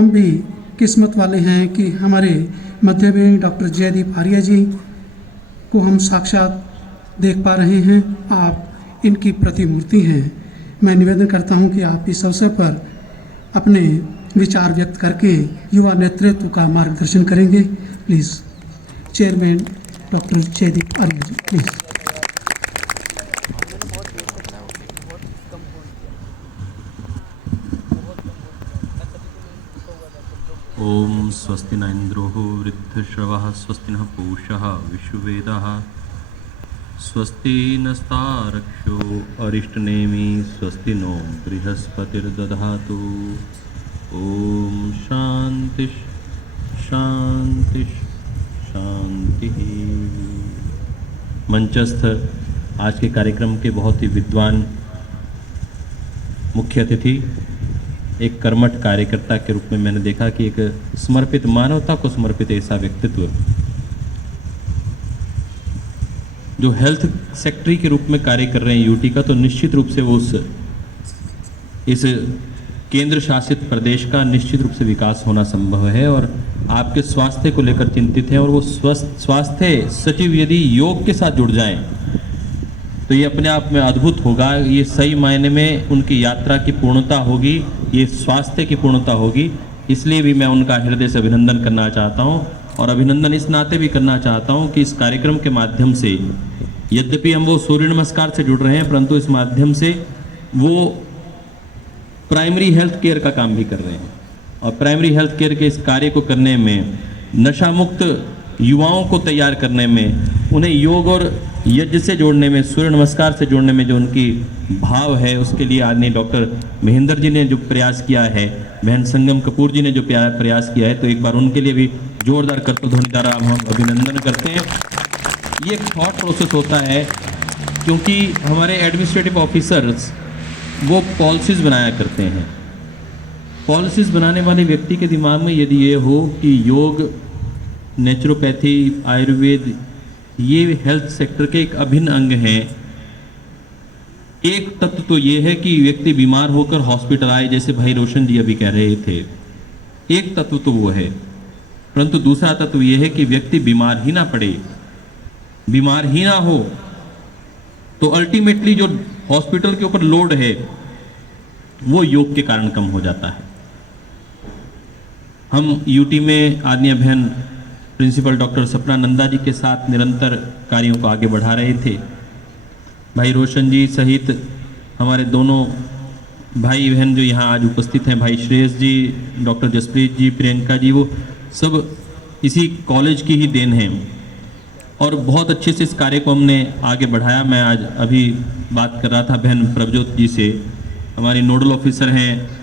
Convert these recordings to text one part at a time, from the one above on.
हम भी किस्मत वाले हैं कि हमारे मध्य में डॉक्टर जयदीप आर्य जी को हम साक्षात देख पा रहे हैं। आप इनकी प्रतिमूर्ति हैं। मैं निवेदन करता हूं कि आप इस अवसर पर अपने विचार व्यक्त करके युवा नेतृत्व का मार्गदर्शन करेंगे। Please chairman doctor Jaideep Arya ji please. ओम स्वस्ति न इंद्रो वृद्धश्रवः स्वस्ति नः पूषः विश्ववेदाः स्वस्ति नस्तारक्षो अरिष्टनेमि स्वस्ति नो बृहस्पतिर्दधातु। ओम शांति शांति शांति। मंचस्थ आज के कार्यक्रम के बहुत ही विद्वान मुख्य अतिथि, एक कर्मठ कार्यकर्ता के रूप में मैंने देखा कि एक समर्पित, मानवता को समर्पित ऐसा व्यक्तित्व जो हेल्थ सेक्रेटरी के रूप में कार्य कर रहे हैं यूटी का, तो निश्चित रूप से वो इस केंद्र शासित प्रदेश का निश्चित रूप से विकास होना संभव है। और आपके स्वास्थ्य को लेकर चिंतित हैं और वो स्वास्थ्य सचिव यदि योग के साथ जुड़ जाएं तो ये अपने आप में अद्भुत होगा। ये सही मायने में उनकी यात्रा की पूर्णता होगी, ये स्वास्थ्य की पूर्णता होगी। इसलिए भी मैं उनका हृदय से अभिनंदन करना चाहता हूं, और अभिनंदन इस नाते भी करना चाहता हूं कि इस कार्यक्रम के माध्यम से यद्यपि हम वो सूर्य नमस्कार से जुड़ रहे हैं, परंतु इस माध्यम से वो प्राइमरी हेल्थ केयर का काम भी कर रहे हैं। और प्राइमरी हेल्थ केयर के इस कार्य को करने में, नशा मुक्त युवाओं को तैयार करने में, उन्हें योग और यज्ञ से जोड़ने में, सूर्य नमस्कार से जोड़ने में जो उनकी भाव है, उसके लिए आदरणीय डॉक्टर महेंद्र जी ने जो प्रयास किया है, बहन संगम कपूर जी ने जो प्रयास किया है, तो एक बार उनके लिए भी जोरदार करतध्वनि द्वारा हम अभिनंदन करते हैं। ये एक थॉट प्रोसेस होता है, क्योंकि हमारे एडमिनिस्ट्रेटिव ऑफिसर्स वो पॉलिसीज़ बनाया करते हैं। पॉलिसीज़ बनाने वाले व्यक्ति के दिमाग में यदि ये हो कि योग, नेचुरोपैथी, आयुर्वेद ये हेल्थ सेक्टर के एक अभिन्न अंग हैं, एक तत्व तो ये है कि व्यक्ति बीमार होकर हॉस्पिटल आए, जैसे भाई रोशन जी अभी कह रहे थे, एक तत्व तो वो है। परंतु दूसरा तत्व ये है कि व्यक्ति बीमार ही ना पड़े, बीमार ही ना हो, तो अल्टीमेटली जो हॉस्पिटल के ऊपर लोड है वो योग के कारण कम हो जाता है। हम यूटी में आदरणीय बहन प्रिंसिपल डॉक्टर सपना नंदा जी के साथ निरंतर कार्यों को आगे बढ़ा रहे थे। भाई रोशन जी सहित हमारे दोनों भाई बहन जो यहाँ आज उपस्थित हैं, भाई श्रेयस जी, डॉक्टर जसप्रीत जी, प्रियंका जी, वो सब इसी कॉलेज की ही देन हैं और बहुत अच्छे से इस कार्य को हमने आगे बढ़ाया। मैं आज अभी बात कर रहा था बहन प्रभजोत जी से, हमारी नोडल ऑफिसर हैं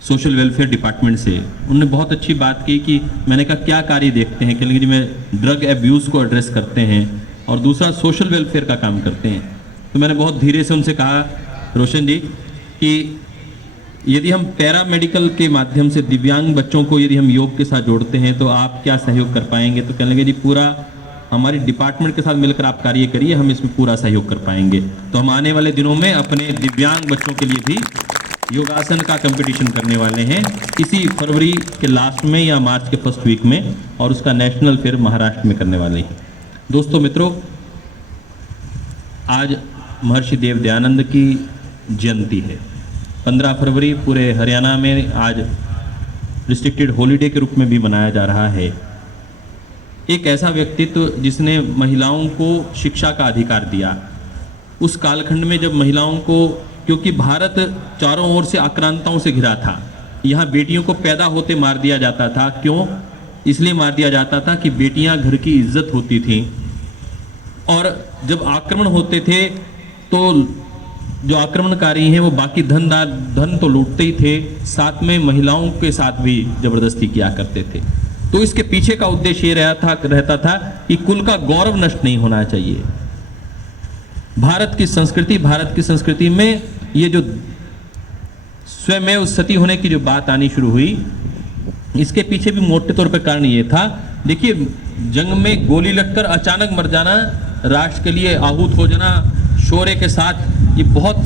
सोशल वेलफेयर डिपार्टमेंट से, उन्होंने बहुत अच्छी बात की कि मैंने कहा क्या कार्य देखते हैं, कहने जी मैं ड्रग एब्यूज़ को एड्रेस करते हैं और दूसरा सोशल वेलफेयर का काम करते हैं। तो मैंने बहुत धीरे से उनसे कहा, रोशन जी, कि यदि हम पैरा मेडिकल के माध्यम से दिव्यांग बच्चों को यदि हम योग के साथ जोड़ते हैं तो आप क्या सहयोग कर पाएंगे? तो कहने लगे जी पूरा हमारी डिपार्टमेंट के साथ मिलकर आप कार्य करिए, हम इसमें पूरा सहयोग कर पाएंगे। तो हम आने वाले दिनों में अपने दिव्यांग बच्चों के लिए भी योगासन का कंपटीशन करने वाले हैं इसी फरवरी के लास्ट में या मार्च के फर्स्ट वीक में, और उसका नेशनल फिर महाराष्ट्र में करने वाले हैं। दोस्तों मित्रों, आज महर्षि देव दयानंद की जयंती है। 15 फरवरी पूरे हरियाणा में आज रिस्ट्रिक्टेड हॉलीडे के रूप में भी मनाया जा रहा है। एक ऐसा व्यक्तित्व जिसने महिलाओं को शिक्षा का अधिकार दिया, उस कालखंड में जब महिलाओं को, क्योंकि भारत चारों ओर से आक्रांताओं से घिरा था, यहाँ बेटियों को पैदा होते मार दिया जाता था। क्यों? इसलिए मार दिया जाता था कि बेटियां घर की इज्जत होती थीं, और जब आक्रमण होते थे तो जो आक्रमणकारी हैं वो बाकी धन तो लूटते ही थे, साथ में महिलाओं के साथ भी जबरदस्ती किया करते थे। तो इसके पीछे का उद्देश्य ये रहता था कि कुल का गौरव नष्ट नहीं होना चाहिए। भारत की संस्कृति में ये जो स्वयं सती होने की जो बात आनी शुरू हुई, इसके पीछे भी मोटे तौर पर कारण ये था। देखिए, जंग में गोली लगकर अचानक मर जाना, राष्ट्र के लिए आहूत हो जाना शौर्य के साथ, ये बहुत,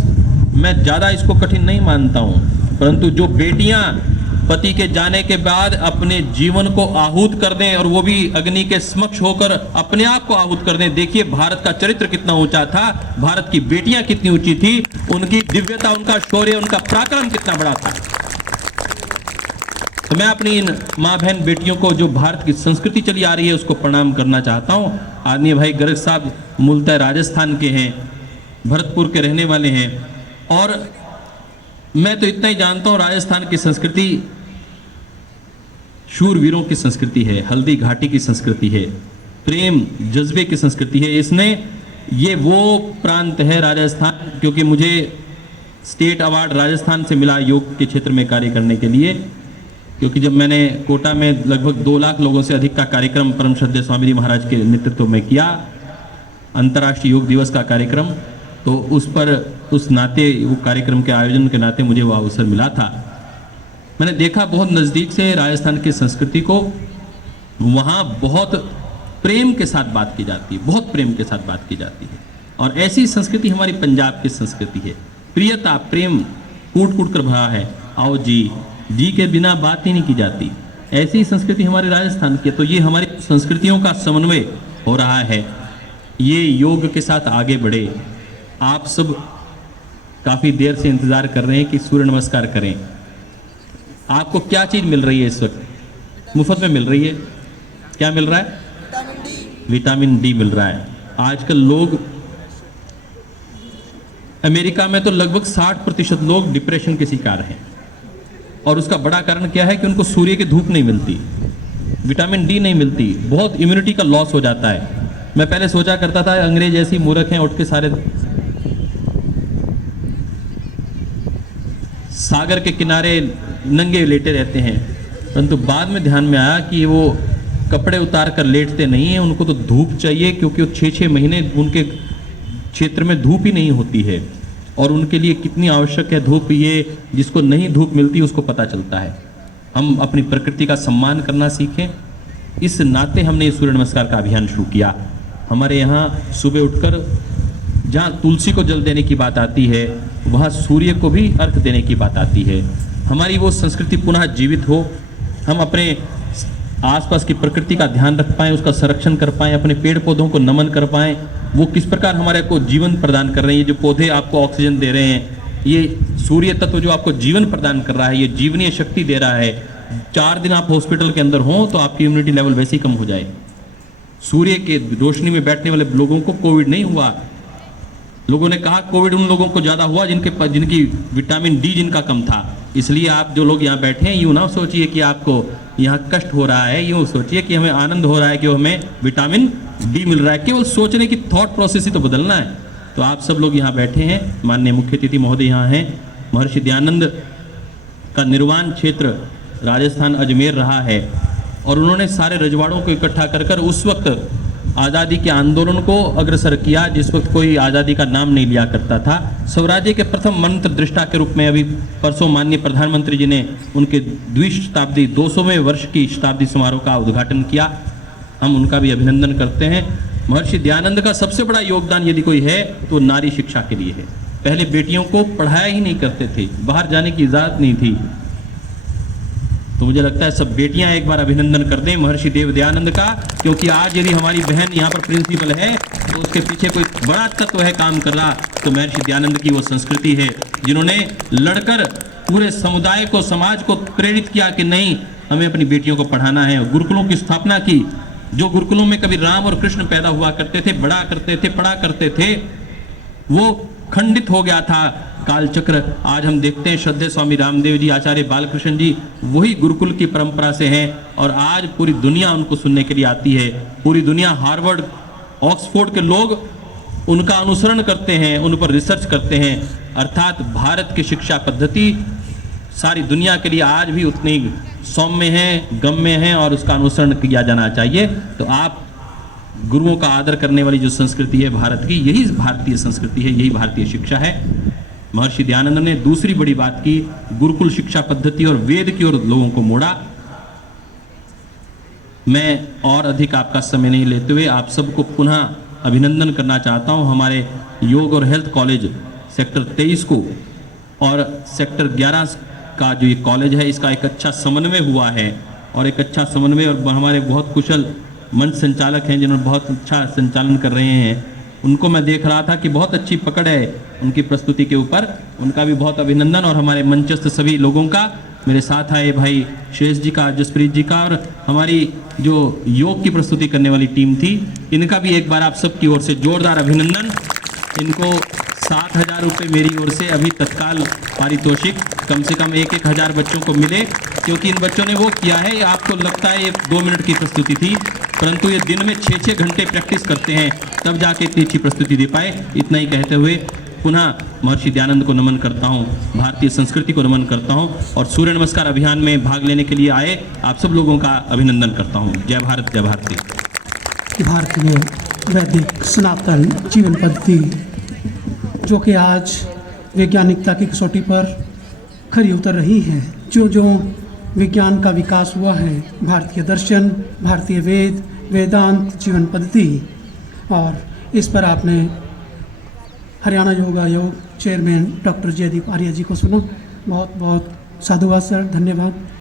मैं ज़्यादा इसको कठिन नहीं मानता हूँ, परंतु जो बेटियाँ पति के जाने के बाद अपने जीवन को आहूत कर दें, और वो भी अग्नि के समक्ष होकर अपने आप को आहूत कर दें। देखिए भारत का चरित्र कितना ऊंचा था, भारत की बेटियां कितनी ऊंची थी, उनकी दिव्यता, उनका शौर्य, उनका पराक्रम कितना बड़ा था। तो मैं अपनी इन माँ बहन बेटियों को, जो भारत की संस्कृति चली आ रही है, उसको प्रणाम करना चाहता हूँ। आदरणीय भाई गर्ग साहब मूलतः राजस्थान के हैं, भरतपुर के रहने वाले हैं, और मैं तो इतना ही जानता हूँ राजस्थान की संस्कृति शूरवीरों की संस्कृति है, हल्दी घाटी की संस्कृति है, प्रेम जज्बे की संस्कृति है। इसने ये वो प्रांत है राजस्थान, क्योंकि मुझे स्टेट अवार्ड राजस्थान से मिला योग के क्षेत्र में कार्य करने के लिए, क्योंकि जब मैंने कोटा में लगभग 2 लाख लोगों से अधिक का कार्यक्रम परम श्रद्धेय स्वामी जी महाराज के नेतृत्व में किया, अंतर्राष्ट्रीय योग दिवस का कार्यक्रम, तो उस पर उस नाते वो कार्यक्रम के आयोजन के नाते मुझे वो अवसर मिला था। मैंने देखा बहुत नज़दीक से राजस्थान की संस्कृति को, वहाँ बहुत प्रेम के साथ बात की जाती है, बहुत प्रेम के साथ बात की जाती है। और ऐसी संस्कृति हमारी पंजाब की संस्कृति है, प्रियता, प्रेम कूट कूट कर भरा है। आओ जी, जी के बिना बात ही नहीं की जाती, ऐसी संस्कृति हमारे राजस्थान की है। तो ये हमारी संस्कृतियों का समन्वय हो रहा है, ये योग के साथ आगे बढ़े। आप सब काफ़ी देर से इंतज़ार कर रहे हैं कि सूर्य नमस्कार करें। आपको क्या चीज़ मिल रही है इस वक्त? मुफ्त में मिल रही है। क्या मिल रहा है? विटामिन डी मिल रहा है। आजकल लोग, अमेरिका में तो लगभग 60% लोग डिप्रेशन के शिकार हैं, और उसका बड़ा कारण क्या है कि उनको सूर्य की धूप नहीं मिलती, विटामिन डी नहीं मिलती, बहुत इम्यूनिटी का लॉस हो जाता है। मैं पहले सोचा करता था अंग्रेज ऐसी मूर्ख हैं, उठ के सारे सागर के किनारे नंगे लेटे रहते हैं, परंतु बाद में ध्यान में आया कि वो कपड़े उतार कर लेटते नहीं हैं, उनको तो धूप चाहिए, क्योंकि वो 6-6 महीने उनके क्षेत्र में धूप ही नहीं होती है, और उनके लिए कितनी आवश्यक है धूप, ये जिसको नहीं धूप मिलती उसको पता चलता है। हम अपनी प्रकृति का सम्मान करना सीखें। इस नाते हमने सूर्य नमस्कार का अभियान शुरू किया। हमारे यहाँ सुबह उठकर जहाँ तुलसी को जल देने की बात आती है, वहाँ सूर्य को भी अर्घ देने की बात आती है। हमारी वो संस्कृति पुनः जीवित हो, हम अपने आसपास की प्रकृति का ध्यान रख पाएँ, उसका संरक्षण कर पाएँ, अपने पेड़ पौधों को नमन कर पाएँ, वो किस प्रकार हमारे को जीवन प्रदान कर रहे हैं। ये जो पौधे आपको ऑक्सीजन दे रहे हैं, ये सूर्य तत्व जो आपको जीवन प्रदान कर रहा है, ये जीवनीय शक्ति दे रहा है। 4 दिन आप हॉस्पिटल के अंदर हों तो आपकी इम्यूनिटी लेवल वैसे ही कम हो जाए। सूर्य के रोशनी में बैठने वाले लोगों को कोविड नहीं हुआ। लोगों ने कहा कोविड उन लोगों को ज़्यादा हुआ जिनकी विटामिन डी जिनका कम था। इसलिए आप जो लोग यहाँ बैठे हैं, यूँ ना सोचिए कि आपको यहाँ कष्ट हो रहा है, यूँ सोचिए कि हमें आनंद हो रहा है कि हमें विटामिन डी मिल रहा है। केवल सोचने की थॉट प्रोसेस ही तो बदलना है। तो आप सब लोग यहाँ बैठे हैं, माननीय मुख्य अतिथि महोदय यहाँ हैं। महर्षि दयानंद का निर्वाण क्षेत्र राजस्थान अजमेर रहा है, और उन्होंने सारे रजवाड़ों को इकट्ठा कर कर उस वक्त आज़ादी के आंदोलन को अग्रसर किया, जिस वक्त कोई आज़ादी का नाम नहीं लिया करता था। स्वराज्य के प्रथम मंत्र दृष्टा के रूप में अभी परसों माननीय प्रधानमंत्री जी ने उनके द्विशताब्दी 200वें वर्ष की शताब्दी समारोह का उद्घाटन किया। हम उनका भी अभिनंदन करते हैं। महर्षि दयानंद का सबसे बड़ा योगदान यदि कोई है तो नारी शिक्षा के लिए है। पहले बेटियों को पढ़ाया ही नहीं करते थे, बाहर जाने की इजाज़त नहीं थी। तो मुझे लगता है सब बेटियां एक बार अभिनंदन कर दें महर्षि देव दयानंद का, क्योंकि आज यदि हमारी बहन यहाँ पर प्रिंसिपल है तो उसके पीछे कोई बड़ा तत्व है काम कर रहा, तो महर्षि दयानंद की वो संस्कृति है जिन्होंने लड़कर पूरे समुदाय को, समाज को प्रेरित किया कि नहीं, हमें अपनी बेटियों को पढ़ाना है। गुरुकुलों की स्थापना की, जो गुरुकुलों में कभी राम और कृष्ण पैदा हुआ करते थे, बड़ा करते थे, पढ़ा करते थे, वो खंडित हो गया था कालचक्र। आज हम देखते हैं श्रद्धेय स्वामी रामदेव जी, आचार्य बालकृष्ण जी वही गुरुकुल की परंपरा से हैं, और आज पूरी दुनिया उनको सुनने के लिए आती है। पूरी दुनिया, हार्वर्ड, ऑक्सफोर्ड के लोग उनका अनुसरण करते हैं, उन पर रिसर्च करते हैं। अर्थात भारत की शिक्षा पद्धति सारी दुनिया के लिए आज भी उतनी सौम्य है, गम्य है, और उसका अनुसरण किया जाना चाहिए। तो आप गुरुओं का आदर करने वाली जो संस्कृति है भारत की, यही भारतीय संस्कृति है, यही भारतीय शिक्षा है। महर्षि दयानंद ने दूसरी बड़ी बात की, गुरुकुल शिक्षा पद्धति और वेद की ओर लोगों को मोड़ा। मैं और अधिक आपका समय नहीं लेते हुए आप सबको पुनः अभिनंदन करना चाहता हूं। हमारे योग और हेल्थ कॉलेज सेक्टर 23 को और सेक्टर 11 का जो ये कॉलेज है इसका एक अच्छा समन्वय हुआ है, और एक अच्छा समन्वय, और हमारे बहुत कुशल मंच संचालक हैं जिन्होंने बहुत अच्छा संचालन कर रहे हैं, उनको मैं देख रहा था कि बहुत अच्छी पकड़ है उनकी प्रस्तुति के ऊपर। उनका भी बहुत अभिनंदन, और हमारे मंचस्थ सभी लोगों का, मेरे साथ आए भाई शेष जी का, जसप्रीत जी का, और हमारी जो योग की प्रस्तुति करने वाली टीम थी, इनका भी एक बार आप सबकी ओर से जोरदार अभिनंदन। इनको 7,000 रुपये मेरी ओर से अभी तत्काल पारितोषिक कम से कम 1,000 बच्चों को मिले, क्योंकि इन बच्चों ने वो किया है, आपको लगता है ये 2 मिनट की प्रस्तुति थी, परंतु ये दिन में 6-6 घंटे प्रैक्टिस करते हैं, तब जाके इतनी अच्छी प्रस्तुति दे पाए। इतना ही कहते हुए पुनः महर्षि दयानंद को नमन करता हूँ, भारतीय संस्कृति को नमन करता हूँ, और सूर्य नमस्कार अभियान में भाग लेने के लिए आए आप सब लोगों का अभिनंदन करता हूँ। जय भारत, जय भारती। भारतीय वैदिक सनातन जीवन पद्धति जो कि आज वैज्ञानिकता की कसौटी पर खरी उतर रही है, जो जो विज्ञान का विकास हुआ है, भारतीय दर्शन, भारतीय वेद, वेदांत, जीवन पद्धति, और इस पर आपने हरियाणा योग आयोग चेयरमैन डॉक्टर जयदीप आर्य जी को सुना। बहुत बहुत साधुवाद सर, धन्यवाद।